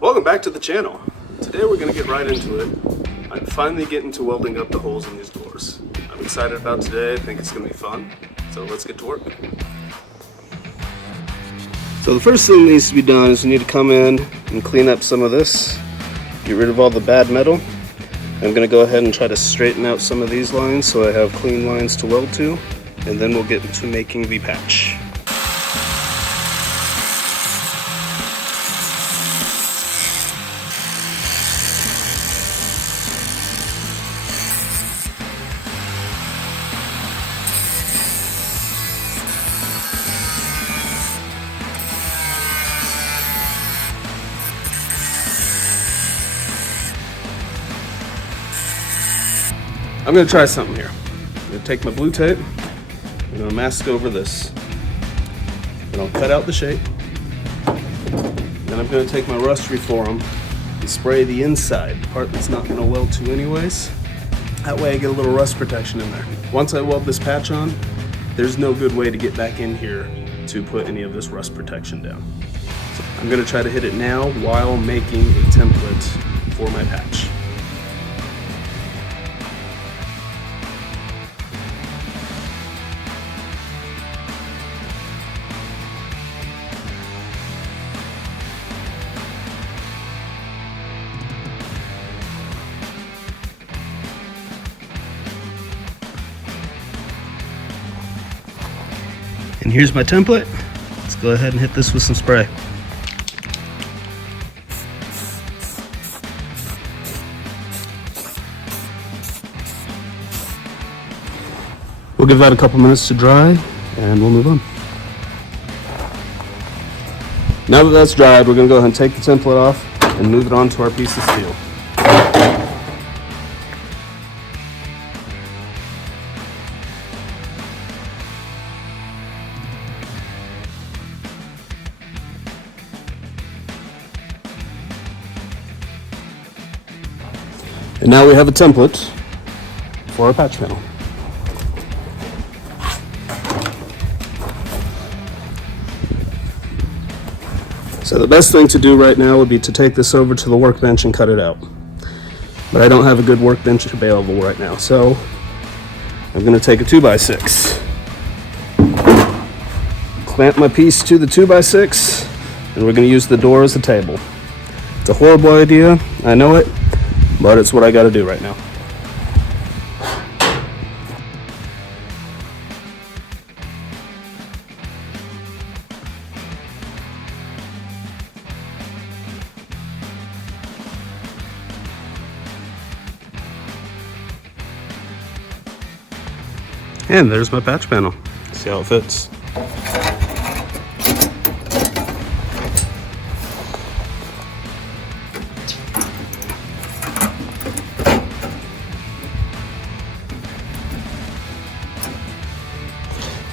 Welcome back to the channel. Today we're going to get right into it. I'm finally getting to welding up the holes in these doors. I'm excited about today. I think it's going to be fun. So let's get to work. So the first thing that needs to be done is we need to come in and clean up some of this. Get rid of all the bad metal. I'm going to go ahead and try to straighten out some of these lines so I have clean lines to weld to. And then we'll get into making the patch. I'm going to try something here. I'm going to take my blue tape, I'm going to mask over this, and I'll cut out the shape. Then I'm going to take my rust reform and spray the inside, the part that's not going to weld to anyways. That way I get a little rust protection in there. Once I weld this patch on, there's no good way to get back in here to put any of this rust protection down. So I'm going to try to hit it now while making a template for my patch. And here's my template. Let's go ahead and hit this with some spray. We'll give that a couple minutes to dry and we'll move on. Now that that's dried, we're going to go ahead and take the template off and move it onto our piece of steel. And now we have a template for our patch panel. So the best thing to do right now would be to take this over to the workbench and cut it out. But I don't have a good workbench available right now, so I'm going to take a 2x6. Clamp my piece to the 2x6, and we're going to use the door as a table. It's a horrible idea, I know it. But it's what I gotta do right now. And there's my patch panel. See how it fits.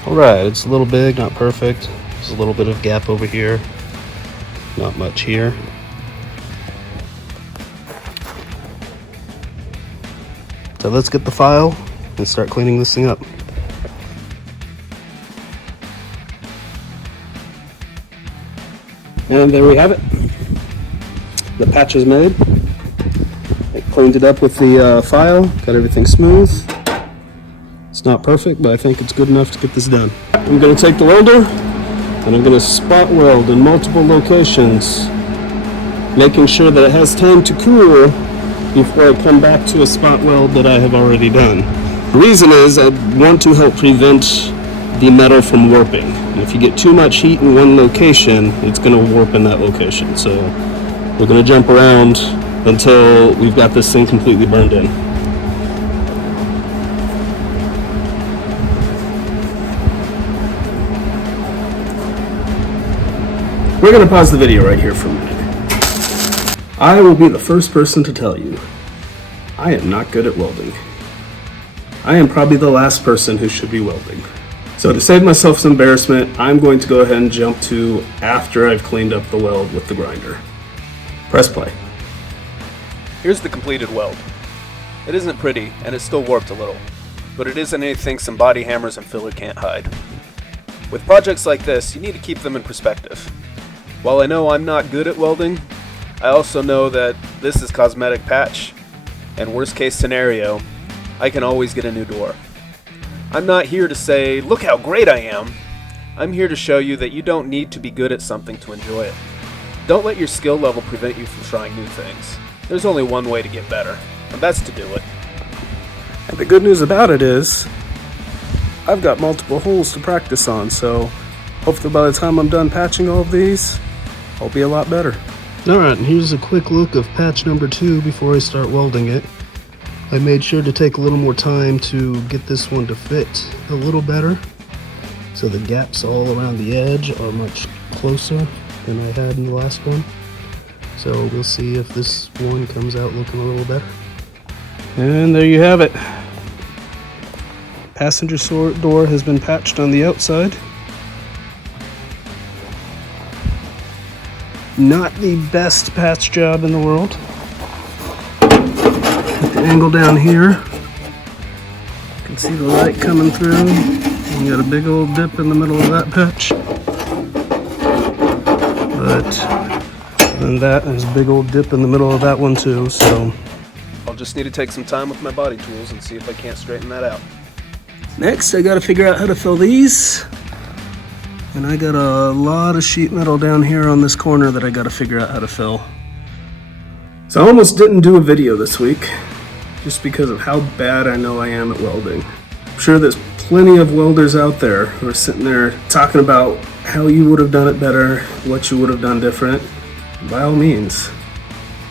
Alright, it's a little big, not perfect. There's a little bit of gap over here, not much here. So let's get the file and start cleaning this thing up. And there we have it. The patch is made. I cleaned it up with the file, got everything smooth. It's not perfect, but I think it's good enough to get this done. I'm going to take the welder and I'm going to spot weld in multiple locations, making sure that it has time to cool before I come back to a spot weld that I have already done. The reason is I want to help prevent the metal from warping. And if you get too much heat in one location, it's going to warp in that location. So we're going to jump around until we've got this thing completely burned in. We're going to pause the video right here for a minute. I will be the first person to tell you, I am not good at welding. I am probably the last person who should be welding. So to save myself some embarrassment, I'm going to go ahead and jump to after I've cleaned up the weld with the grinder. Press play. Here's the completed weld. It isn't pretty, and it's still warped a little, but it isn't anything some body hammers and filler can't hide. With projects like this, you need to keep them in perspective. While I know I'm not good at welding, I also know that this is cosmetic patch, and worst case scenario, I can always get a new door. I'm not here to say, look how great I am. I'm here to show you that you don't need to be good at something to enjoy it. Don't let your skill level prevent you from trying new things. There's only one way to get better, and that's to do it. And the good news about it is, I've got multiple holes to practice on, so hopefully by the time I'm done patching all of these, I'll be a lot better. Alright, and here's a quick look of patch number 2 before I start welding it. I made sure to take a little more time to get this one to fit a little better, so the gaps all around the edge are much closer than I had in the last one. So we'll see if this one comes out looking a little better. And there you have it. Passenger door has been patched on the outside. Not the best patch job in the world. At the angle down here, you can see the light coming through. You got a big old dip in the middle of that patch. But other than that, there's a big old dip in the middle of that one too, so I'll just need to take some time with my body tools and see if I can't straighten that out. next I gotta figure out how to fill these. And I got a lot of sheet metal down here on this corner that I gotta figure out how to fill. So I almost didn't do a video this week, just because of how bad I know I am at welding. I'm sure there's plenty of welders out there who are sitting there talking about how you would have done it better, what you would have done different. By all means,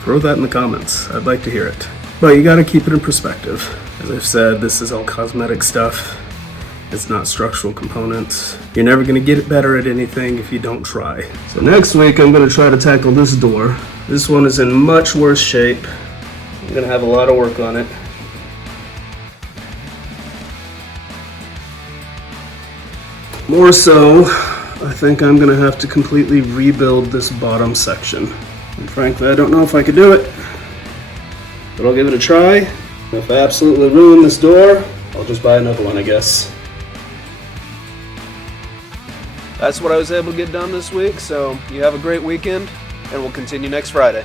throw that in the comments. I'd like to hear it. But you gotta keep it in perspective. As I've said, this is all cosmetic stuff. It's not structural components. You're never gonna get it better at anything if you don't try. So next week I'm gonna try to tackle this door. This one is in much worse shape. I'm gonna have a lot of work on it. More so, I think I'm gonna have to completely rebuild this bottom section. And frankly, I don't know if I could do it, but I'll give it a try. If I absolutely ruin this door, I'll just buy another one, I guess. That's what I was able to get done this week, so you have a great weekend, and we'll continue next Friday.